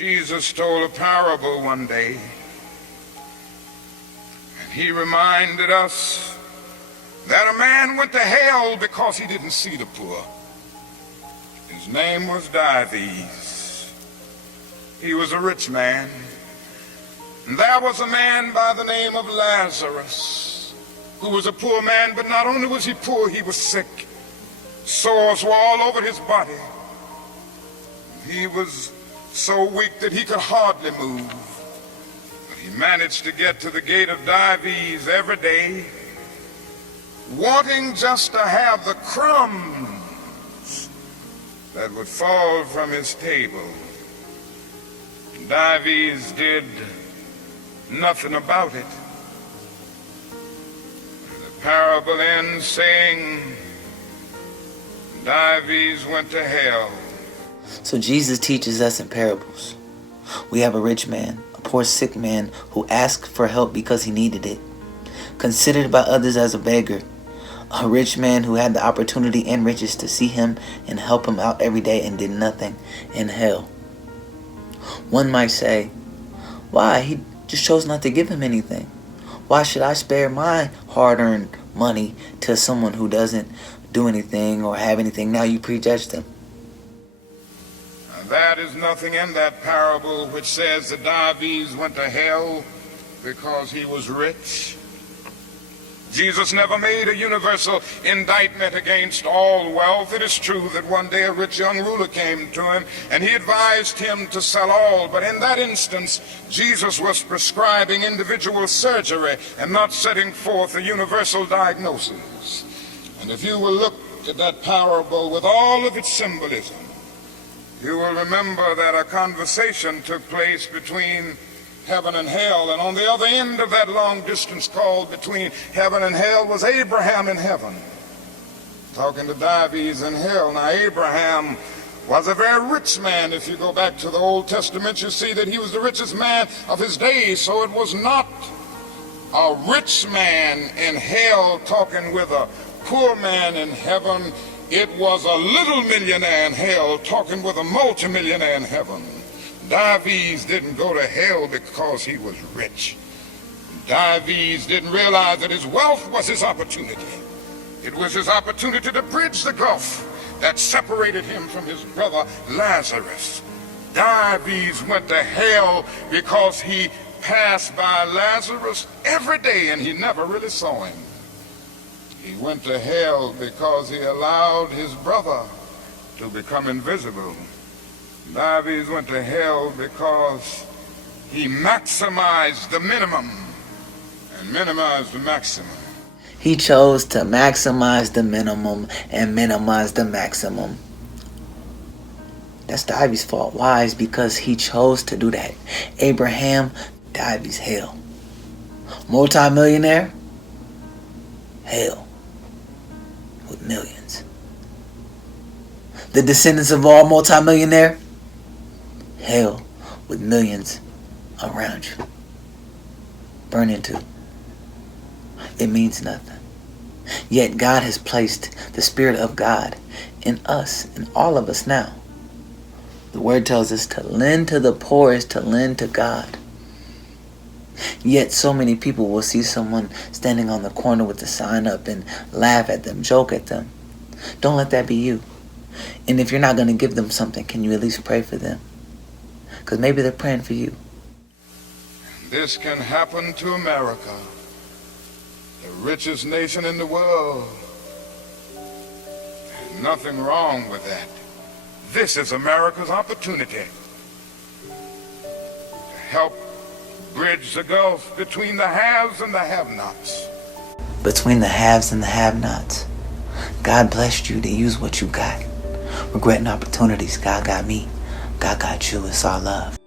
Jesus told a parable one day, and he reminded us that a man went to hell because he didn't see the poor. His name was Dives. He was a rich man. And there was a man by the name of Lazarus, who was a poor man, but not only was he poor, he was sick. Sores were all over his body. He was so weak that he could hardly move. But he managed to get to the gate of Dives every day, wanting just to have the crumbs that would fall from his table. Dives did nothing about it. The parable ends saying, Dives went to hell. So Jesus teaches us in parables. We have a rich man, a poor sick man who asked for help because he needed it, considered by others as a beggar. A rich man who had the opportunity and riches to see him and help him out every day and did nothing in hell. One might say, why? He just chose not to give him anything. Why should I spare my hard-earned money to someone who doesn't do anything or have anything? Now you prejudge them. That is nothing in that parable which says that Dives went to hell because he was rich. Jesus never made a universal indictment against all wealth. It is true that one day a rich young ruler came to him and he advised him to sell all, but in that instance Jesus was prescribing individual surgery and not setting forth a universal diagnosis. And if you will look at that parable with all of its symbolism, you will remember that a conversation took place between heaven and hell, and on the other end of that long distance call between heaven and hell was Abraham in heaven, talking to Dives in hell. Now Abraham was a very rich man. If you go back to the Old Testament, you see that he was the richest man of his days. So it was not a rich man in hell talking with a poor man in heaven. It was a little millionaire in hell talking with a multimillionaire in heaven. Dives didn't go to hell because he was rich. Dives didn't realize that his wealth was his opportunity. It was his opportunity to bridge the gulf that separated him from his brother Lazarus. Dives went to hell because he passed by Lazarus every day and he never really saw him. He went to hell because he allowed his brother to become invisible. Dives went to hell because he maximized the minimum and minimized the maximum. He chose to maximize the minimum and minimize the maximum. That's Dives' fault. Why? It's because he chose to do that. Abraham, Dives, hell. Multi-millionaire, hell. With millions. The descendants of all multi-millionaire, hell with millions around you. Burn into. It means nothing. Yet God has placed the Spirit of God in us, in all of us now. The word tells us to lend to the poor is to lend to God. Yet so many people will see someone standing on the corner with the sign up and laugh at them, joke at them. Don't let that be you. And if you're not going to give them something, can you at least pray for them? Because maybe they're praying for you. This can happen to America, the richest nation in the world. There's nothing wrong with that. This is America's opportunity to help bridge the gulf between the haves and the have-nots. Between the haves and the have-nots. God blessed you to use what you got. Regretting opportunities, God got me. God got you. It's all love.